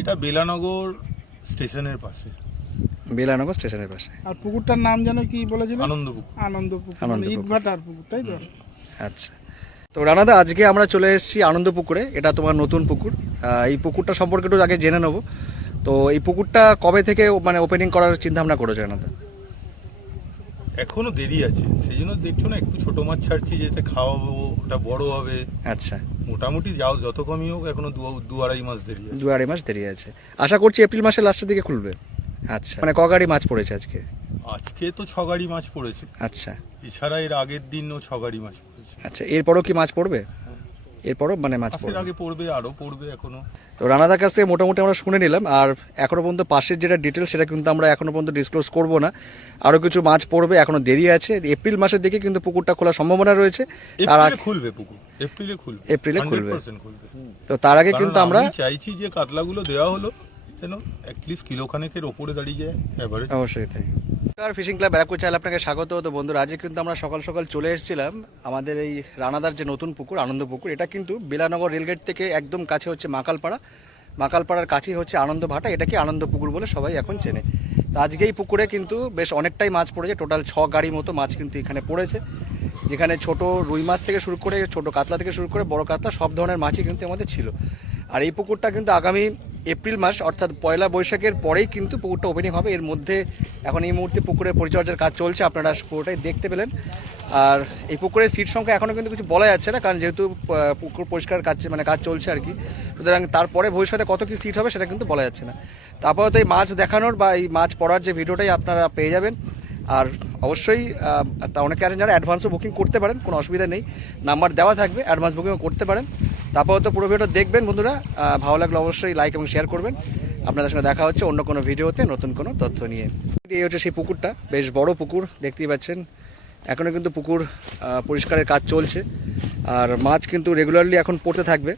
এটা বেলানগর স্টেশনের পাশে। বেলানগর স্টেশনের পাশে। আর পুকুরটার নাম যেন কি বলেছিল? আনন্দপুকুর। আনন্দপুকুর, আনন্দপুকুর। মানে ইটভাটার পুকুর, তাই তো? আচ্ছা, তো রানাদা আজকে আমরা চলে এসেছি আনন্দ পুকুরে। এটা তোমার নতুন পুকুর। এই পুকুরটা সম্পর্কে একটু আগে জেনে নেবো। তো এই পুকুরটা কবে থেকে মানে ওপেনিং করার চিন্তা ভাবনা করেছো রানাদা? এখনো দেরি আছে, সেই জন্য দেখছো না, একটু ছোট মাছ ছাড়ছি, যেতে খাওয়াবো, ওটা বড় হবে। আচ্ছা, মোটামুটি যাও যত কমই হোক, এখনো দু আড়াই মাস দেরি আছে। 2-2.5 মাস দেরি আছে। আশা করছি এপ্রিল মাসের লাস্টের দিকে খুলবে। আচ্ছা, মানে ক গাড়ি মাছ পড়েছে আজকে? আজকে তো 6 গাড়ি মাছ পড়েছে। আচ্ছা এছাড়া এর আগের দিনও 6 গাড়ি মাছ পড়েছে। আচ্ছা, এরপরও কি মাছ পড়বে? এরপরও মানে মাছ মাসের পড়বে? আগে পড়বে, আরো পড়বে এখনো। তো রানাদার কাছ থেকে মোটামুটি আমরা শুনে নিলাম। আর এখনো পর্যন্ত পাশের যেটা ডিটেলস সেটা কিন্তু আমরা এখনো পর্যন্ত ডিসক্লোজ করব না। আরও কিছু মাছ পড়বে, এখনো দেরি আছে। এপ্রিল মাসের দিকে কিন্তু পুকুরটা খোলার সম্ভাবনা রয়েছে। তার এপ্রিলে আগে খুলবে পুকুর, এপ্রিলে খুলবে, এপ্রিলে খুলবে। 100% খুলবে। তো তার আগে কিন্তু কারণ আমরা আমি চাইছি যে কাতলাগুলো দেওয়া হলো যেন অ্যাটলিস্ট কিলোখানেকের ওপরে দাঁড়িয়ে যায় এভারেজ। অবশ্যই তাই। ফিশিং ক্লাব ব্যারাকপুর চ্যানেল আপনাকে স্বাগত। তো বন্ধুরা, আজকে কিন্তু আমরা সকাল সকাল চলে এসেছিলাম আমাদের এই রানাদার যে নতুন পুকুর আনন্দ পুকুর। এটা কিন্তু বেলানগর রেলগেট থেকে একদম কাছে হচ্ছে মাকালপাড়া, মাকালপাড়ার কাছেই হচ্ছে আনন্দ ভাটা। এটাকে আনন্দ পুকুর বলে সবাই এখন চেনে। তো আজকে এই পুকুরে কিন্তু বেশ অনেকটাই মাছ পড়েছে, টোটাল 6 গাড়ি মতো মাছ কিন্তু এখানে পড়েছে, যেখানে ছোট রুই মাছ থেকে শুরু করে ছোট কাতলা থেকে শুরু করে বড় কাতলা সব ধরনের মাছই কিন্তু আমাদের ছিল। আর এই পুকুরটা কিন্তু আগামী এপ্রিল মাস অর্থাৎ পয়লা বৈশাখের পরেই কিন্তু পুকুরটা ওপেনিং হবে। এর মধ্যে এখন এই মুহূর্তে পুকুরের পরিচর্যার কাজ চলছে, আপনারা পুরোটাই দেখতে পেলেন। আর এই পুকুরের সিট সংখ্যা এখনও কিন্তু কিছু বলা যাচ্ছে না, কারণ যেহেতু পুকুর পরিষ্কার কাজ মানে কাজ চলছে আর কি। সুতরাং তারপরে ভবিষ্যতে কত কি সিট হবে সেটা কিন্তু বলা যাচ্ছে না। তারপরে তো এই মাছ দেখানোর বা এই মাছ পড়ার যে ভিডিওটাই আপনারা পেয়ে যাবেন। আর অবশ্যই অনেকে আছেন যারা অ্যাডভান্সও বুকিং করতে পারেন, কোনো অসুবিধা নেই, নাম্বার দেওয়া থাকবে, অ্যাডভান্স বুকিংও করতে পারেন। তারপর তো পুরো ভিডিওটা দেখবেন বন্ধুরা, ভালো লাগলে অবশ্যই লাইক এবং শেয়ার করবেন। আপনাদের সঙ্গে দেখা হচ্ছে অন্য কোনো ভিডিওতে নতুন কোনো তথ্য নিয়ে। এই হচ্ছে সেই পুকুরটা, বেশ বড় পুকুর দেখতেই পাচ্ছেন। এখনও কিন্তু পুকুর পরিষ্কারের কাজ চলছে, আর মাছ কিন্তু রেগুলারলি এখন পড়তে থাকবে।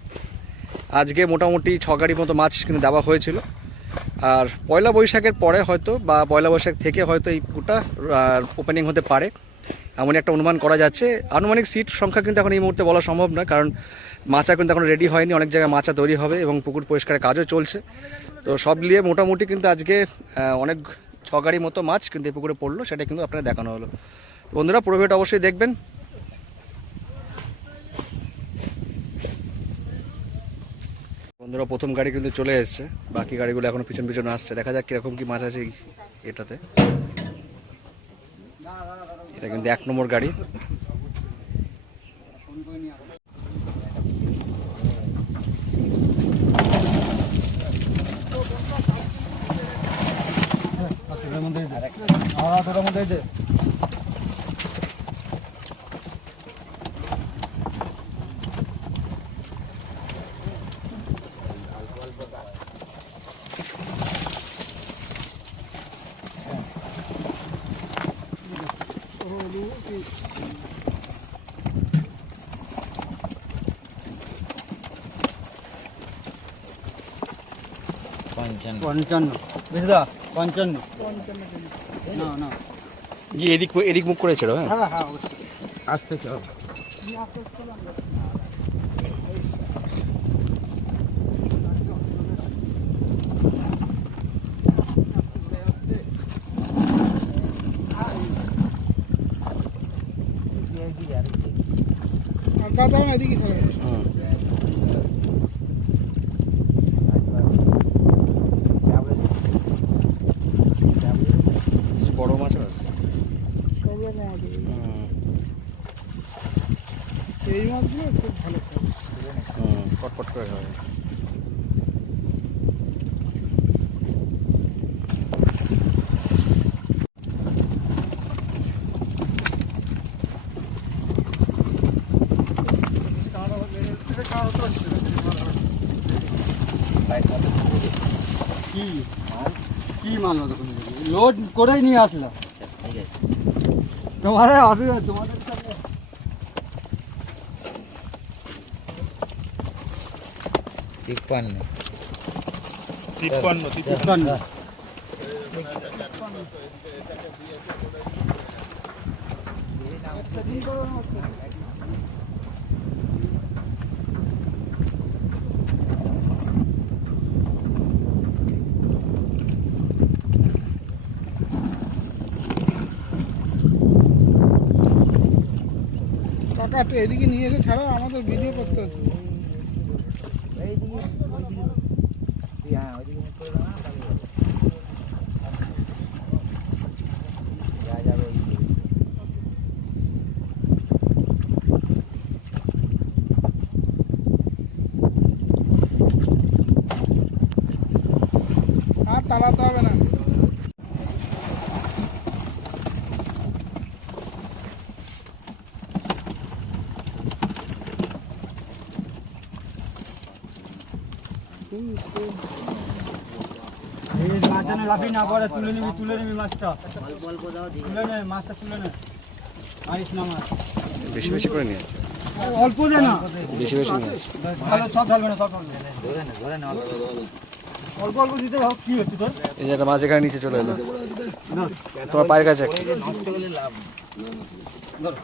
আজকে মোটামুটি 6 গাড়ি মতো মাছ কিন্তু দেওয়া হয়েছিল। আর পয়লা বৈশাখের পরে হয়তো বা পয়লা বৈশাখ থেকে হয়তো এই পুকুরটা ওপেনিং হতে পারে, এমন একটা অনুমান করা যাচ্ছে। আনুমানিক সিট সংখ্যা কিন্তু এখন এই মুহূর্তে বলা সম্ভব না, কারণ মাচা কিন্তু এখন রেডি হয়নি, অনেক জায়গায় মাচা তৈরি হবে এবং পুকুর পরিষ্কারের কাজও চলছে। তো সব নিয়ে মোটামুটি কিন্তু আজকে অনেক 6 গাড়ি মতো মাছ কিন্তু এই পুকুরে পড়লো, সেটা কিন্তু আপনারা দেখানো হলো। বন্ধুরা পুরো ভিডিওটা অবশ্যই দেখবেন। বন্ধুরা প্রথম গাড়ি কিন্তু চলে এসেছে, বাকি গাড়িগুলো এখনো পিছন পিছন আসছে। দেখা যাক কিরকম কি মাছ আছে এটাতে। এটা কিন্তু 1 নম্বর গাড়ি। পঞ্চান্ন বুঝলা 55 না না জি এদিক মুখ করেছিল। হ্যাঁ হ্যাঁ হ্যাঁ আসতে চল আর দাদা এদিকে চলে গেছে। বড় মাছ আছে। সব রকম আছে। এই মাছগুলো খুব ভালো খাবে। পটপট করে হয়। কি কি মাল লোড করেই নিয়ে আসলাম তোমার অসুবিধা তোমাদের সাথে। 53 53 কাটে এদিকে নিয়ে এসে ছাড়াও আমাদের ভিডিও করতে হচ্ছে। আর তাড়াতে হবে না। এই মাছ যেন লাফিয়ে না পড়ে, তুলে নিবি মাছটা। তুলে নে মাছটা, তুলে নে, মারিস না মাছ। বেশি বেশি করে নিয়ে আসছে, অল্প দে না, বেশি বেশি নিয়ে আসছে। ভালো সব ঢালবে না, সব ঢালবে না। অল্প অল্প দিতে হোক, কি হচ্ছে তোর? এই যে একটা মাছ এখানে নিচে চলে এলো তোমার পায়ের কাছে একটা। ধরো।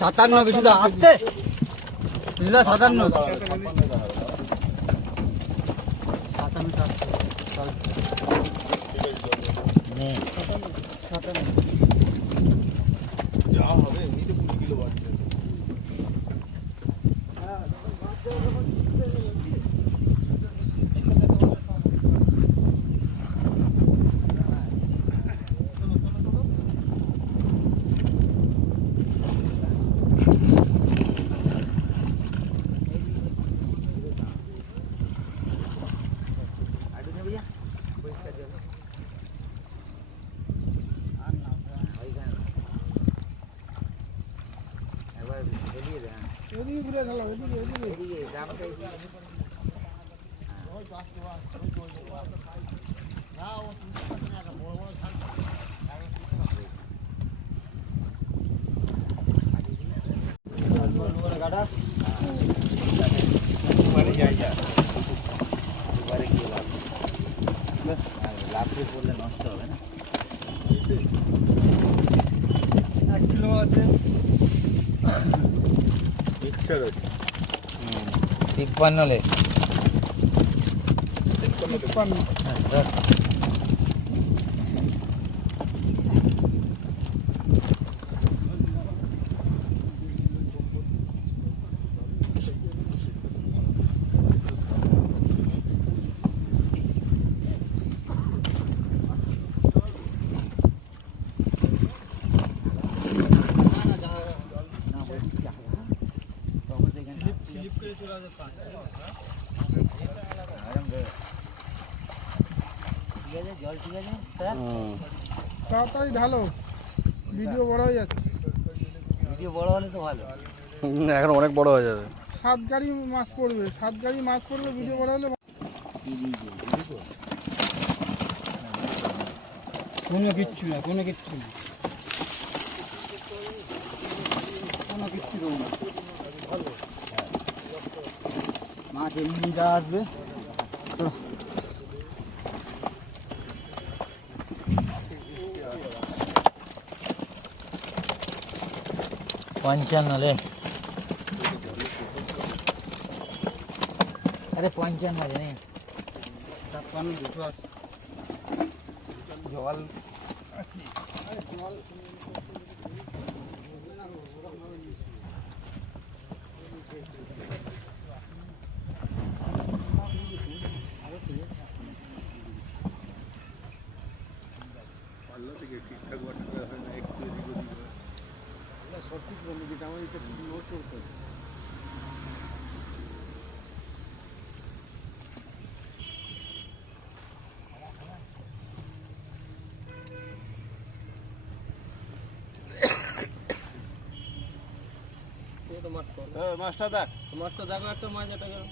57 বিশুদা, আসতে বিশুদা, 57 যা হবে এমনিতে 20 কিলো বাড়ছে। এদিকে ঘুরে গেল, এদিকে নষ্ট হবে না। 1 কিলো আছে, 53 লে 53। তাড়াতাড়ি ঢালো, ভিডিও বড় হয়ে যাচ্ছে। এখন অনেক বড় হয়ে যাবে। 7 গাড়ি মাছ পড়বে, 7 গাড়ি মাছ পড়বে, ভিডিও বড় হলে। কোনো কিচ্ছু না, কোনো কিচ্ছু না, কোনো কিচ্ছু দেবো না। মাছ এমনি যা আসবে। पंचान्न ले, अरे 55 वाले नहीं, 56 विश्वास जवाल ঠিকঠাক বাটা হয় না, একটু এদিক ওদিক হয়। সঠিক বন্ধু, যেটা আমার এটা নোট করতে হবে। মাছটা দেখ, মাছটা দেখো, একটা মাছ এটা গেল।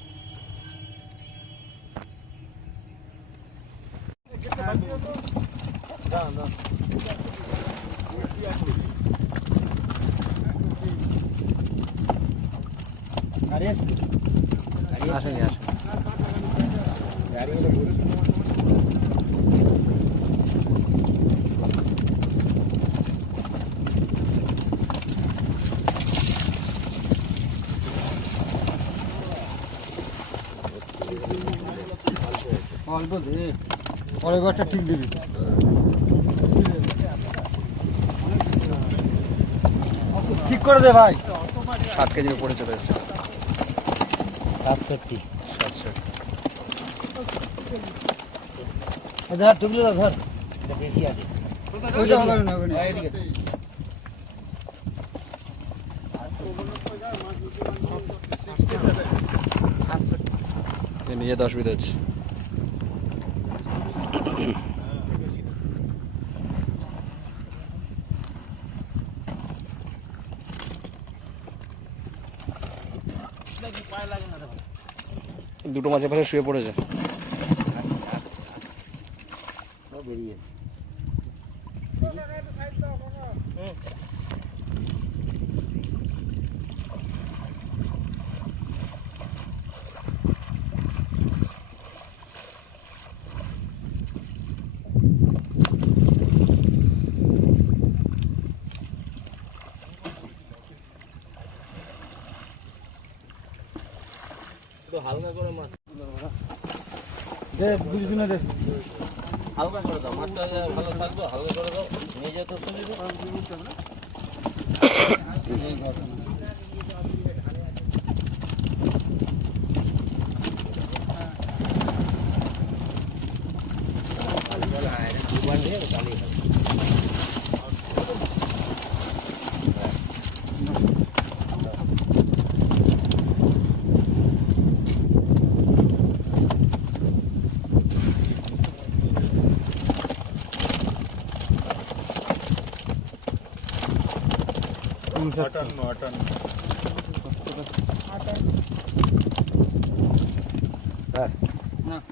গাড়ি আসেনি, আসেনি। গাড়ি হলে ঘুরে অল্প দে। পরের বারটা ঠিক দিবি। ঠিক করে দে ভাই। 7 কেজির উপরে চলে এসছে। 67 700। ধর টুকলি ধর, এটা বেশি আছে। ওইটা হবে না, হবে না। নিজে 10 বিধ হচ্ছে। দুটো মাছের পাশে শুয়ে পড়েছে। দে বুঝি শুনে দে। হালকা করে দাও, মাছটা ভালো থাকবে, হালকা করে দাও, নিয়ে যেতে চলে যাবে। আটান্ন না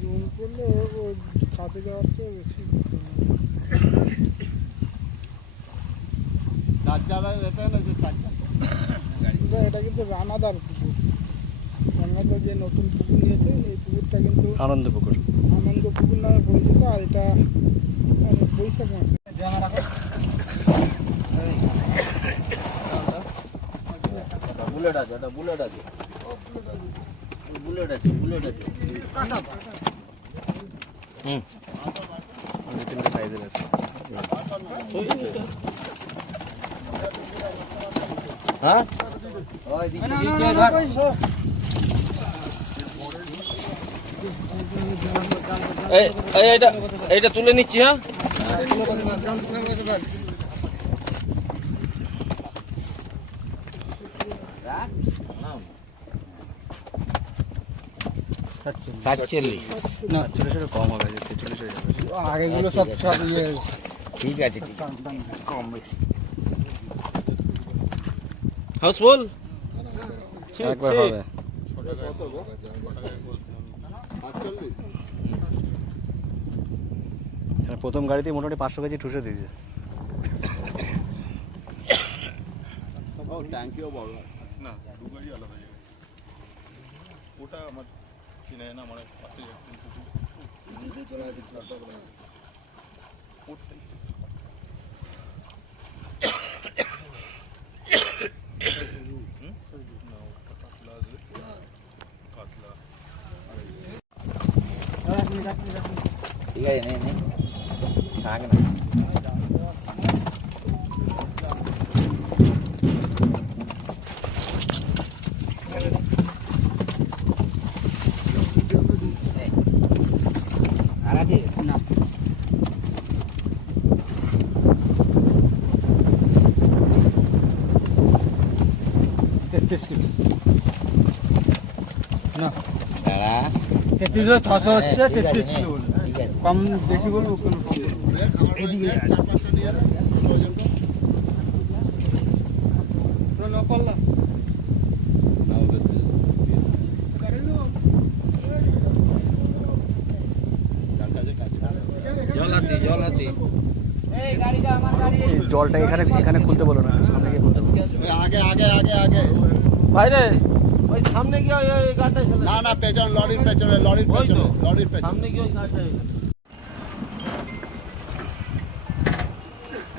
জুম করলে ও কাছে যাওয়ার চেয়ে বেশি এটা কিন্তু রানাদার পুকুর। রানাদার যে নতুন পুকুর নিয়েছে এই পুকুরটা কিন্তু আনন্দ পুকুর। আনন্দ পুকুর নামে পরিচিত। আর এটা বৈশাখ মাসে বুলেট আছে, এটা বুলেট আছে, বুলেট আছে, বুলেট আছে। দু তিনটে সাইজের আছে। হ্যাঁ, এইটা তুলে নিচ্ছি। হ্যাঁ, 47 না 40 কম হবে, 43 হয়ে যাবে। আগেগুলো সব সব ইয়ে ঠিক আছে, ঠিক কম বেশি। হাউসফুল একবার হবে। প্রথম গাড়িতেই মোটামুটি 500 কেজি ঠুসে দিয়েছে। ট্যাঙ্কিও বড় না, দু গাড়ি আলাদা জায়গায়। ওটা আমার চিনে না, আমার পাশে একদম ঠিক আছে, নে নে, থাক না। আর আছে না 33 কিলো না দাঁড়া, 33,600 হচ্ছে, ঠিক আছে, 33 নে, কিলো বলবে। ঠিক আছে। কম বেশি বলবো কোনো কম এদিকে নকল্লা জল হাতি, জল হাতি। এই জলটা এখানে এখানে খুলতে বলো না, সামনে গিয়ে খুলতে বলো। আগে আগে আগে আগে ভাইরে ওই সামনে গিয়ে ওই গাড়িটা ফেলে না না পেছনে লরির পেছনে লরির পেছনে সামনে গিয়ে ওই গাড়িটা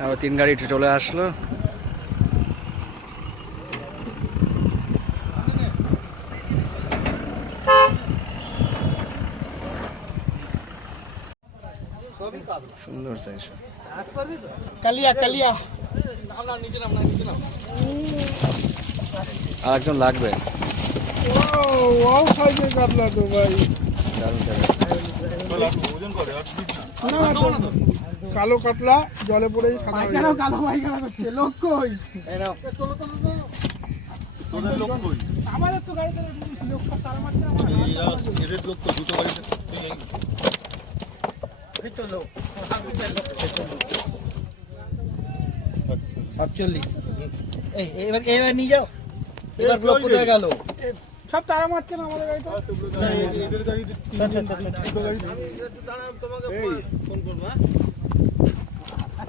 আরো 3 গাড়ি চলে আসলো। সুন্দর সাইজ। কালিয়া কালিয়া আর একজন লাগবে। ও সাইজের কাতলা তো ভাই। না, না, তো কালো কাতলা জলে পড়ে সাদা কালো পায়খানা করছে লোক কই তোদের লোক কই? আমাদের তো গাড়িতে লোক সব তারা মারছে এদের লোক তো দুটো গাড়িতে লোক 47 এবার নিয়ে যাও। এবার ব্লক কোথায় গেল? সব তারা মারছে না আমাদের গাড়িতে। এদের গাড়িতে দুটো গাড়ি তোমাকে ফোন করবো, হ্যাঁ?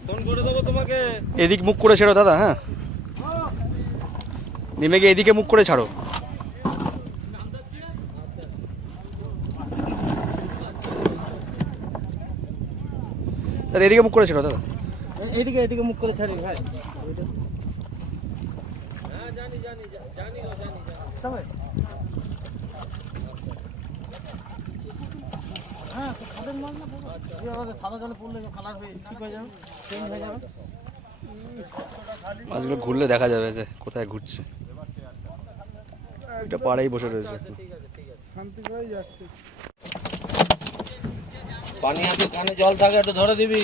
ফোন করে দেবো তোমাকে। এদিক মুখ করে ছেড়ো দাদা। হ্যাঁ, নেমে গিয়ে এদিকে মুখ করে ছাড়ো। দাদা এদিকে মুখ করে ছেড়ো দাদা। এদিকে মুখ করে ছাড়ি ভাই। হ্যাঁ জানি তবে হ্যাঁ তো খাদের মাল না বাবা। সাদা জলে পড়লে কালার হয়ে ঠিক হয়ে যাবে, চেঞ্জ হয়ে যাবে। মাছগুলো ঘুরলে দেখা যাবে যে কোথায় ঘুরছে। এটা পাড়েই বসে রয়েছে। শান্তি করেই যাচ্ছে। পানি হাতে কানে জল থাকে একটু ধরে দিবি।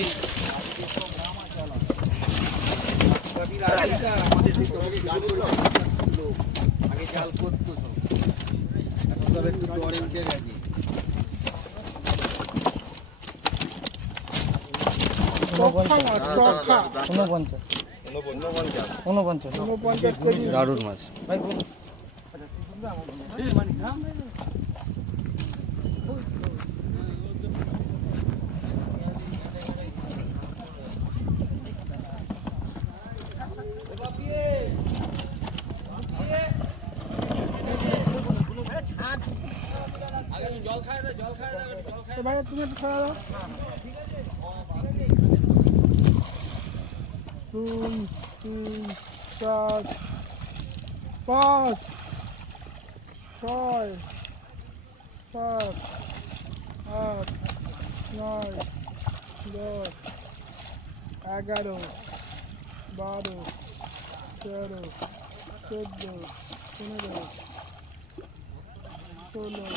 আগে জাল করতো এখন সব একটু ডরে উঠে গেছে। টক্কা মাছ, টক্কা। 49 কেজি। দারুণ মাছ। ভাই বলুন। তো ভাই তুমি একটু ছাড়া দাও। 2, 3, 4, 5, 6, 7, 8, 9, 10, 11, 12, 13, 14, 15, 16,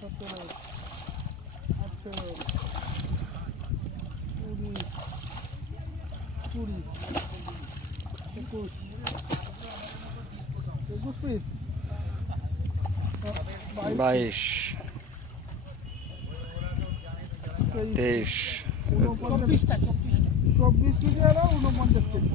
17, 18, 19, 20, 21, 21 পিস, 22, 23, 24 পিসে 49 কেজি।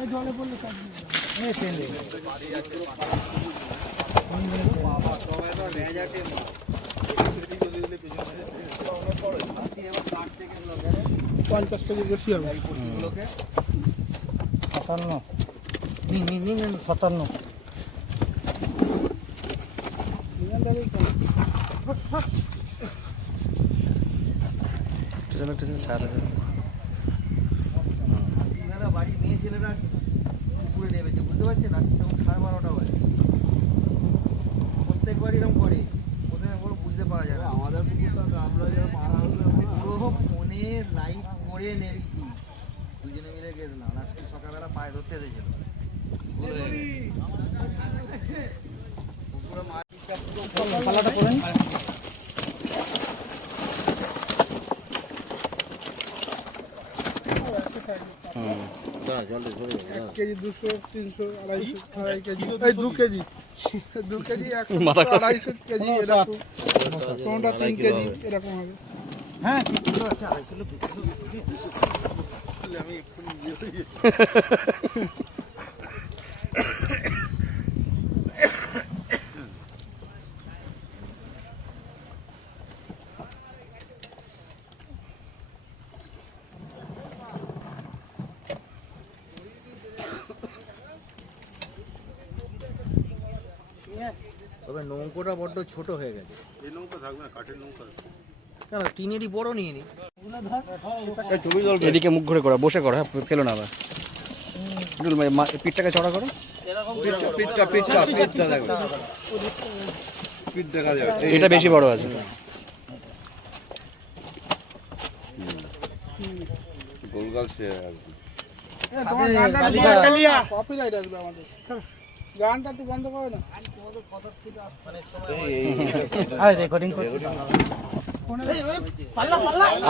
এই জলে পড়লে সব পঞ্চাশ কেজি বেশি হবে। 57 57 বাড়ির মেয়ে ছেলেরা পুকুরে নেমেছে, বুঝতে পারছেন? আজকে তখন 12:30 বাজে। প্রত্যেকবার এরকম করে, প্রথমে কোনো বুঝতে পারা যায় না। আমাদের পুকুরটা আমরা যারা মারা হলো পুরো ফোনে লাইভ করে নেমেছি, দুজনে মিলে গেছিলাম। আজকে সকালবেলা পায়ে ধরতে এসেছিল। পুকুরে মাছ পালাটা করেন। এক কেজি 200, 300, 250, 2.5 কেজি, এই 2 কেজি 2 কেজি 100, 250 কেজি এরকম, কোনটা 3 কেজি এরকম হবে। হ্যাঁ তবে নৌকোটা বড্ড ছোট হয়ে গেছে। এই নৌকা থাকবে না, কাঠের নৌকা। কেন টিনেরই বড় নিয়ে নি। এদিকে মুখ ঘুরে করো, বসে করো, হ্যাঁ ফেলো না আবার। একটু পিঠটাকে চড়া করো। এটা বেশি বড় আছে। কপিরাইট আসবে আমাদের, গানটা একটু বন্ধ করে না।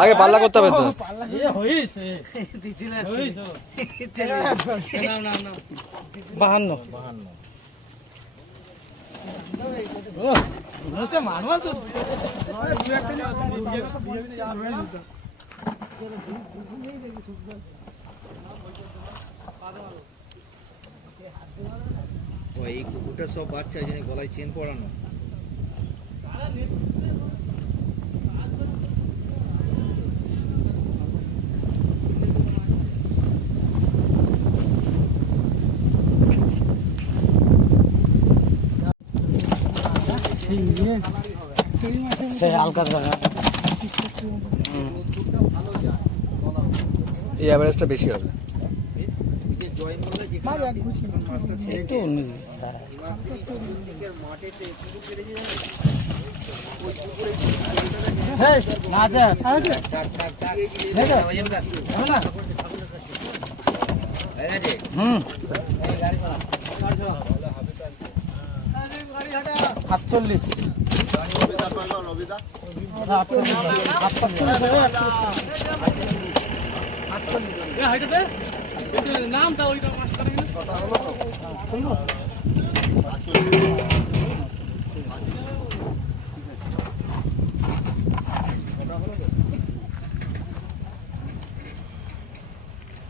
আগে পাল্লা করতে হবে তো। ও এই কুকুরটা সব বাচ্চা জেনে গলায় চেন পরানো। এই অ্যাভারেজটা বেশি হবে।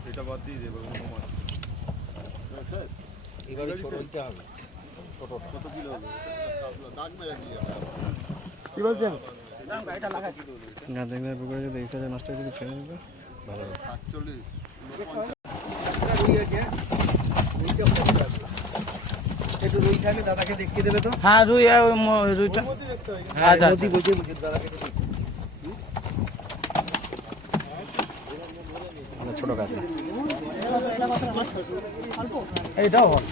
এটা বাদ দিয়ে দেবে অন্য মাছ। এবারে ছোট দিতে হবে। কত কিলো হবে? দাগ মেরে দিয়ে কি বলছেন? গাঁদাইদার পুকুরে যদি এই সাইজের মাছটা যদি ফেলে দিবে ভালো হবে। 48। একটু রুই থাকে দাদাকে দেখিয়ে দেবে তো। হ্যাঁ রুই রুইটা হ্যাঁ নদী বলছে দাদাকে ছোট গাছ। এইটাও হয়।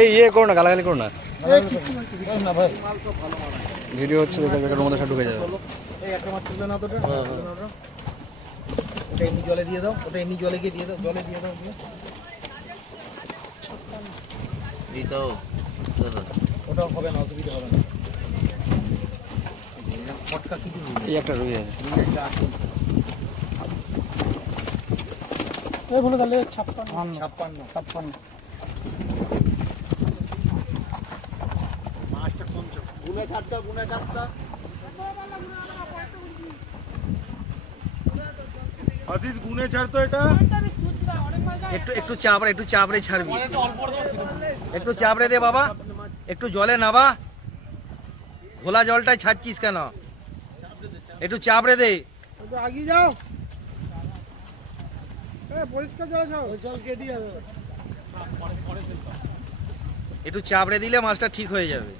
এই ইয়ে করো না, গালাগালি করো না। ভিডিও হচ্ছে, বেকার মধ্যে সব ঢুকে যাবে। এই একটা মাছ তুলে না তো ওটা এমনি জলে দিয়ে দাও, ওটা এমনি জলে গিয়ে দিয়ে দাও, জলে দিয়ে দাও। ওটাও হবে না, অসুবিধা হবে না। ফটকা কিছু এই একটা রুই আছে। এই বলে তাহলে 56 মাছটা কমছে। গুনে ছাড়টা, গুনে ছাড়টা। আদিত গুনে ছাড়তো এটা। একটু চাপড়ে ছাড়বি, একটু চাপড়ে দে বাবা, একটু জলে নাবা। ঘোলা জলটাই ছাড়ছিস কেন? একটু চাপড়ে দে। একটু আগিয়ে যাও। পরিষ্কার জল খাও। একটু চাপড়ে দিলে মাছটা ঠিক হয়ে যাবে।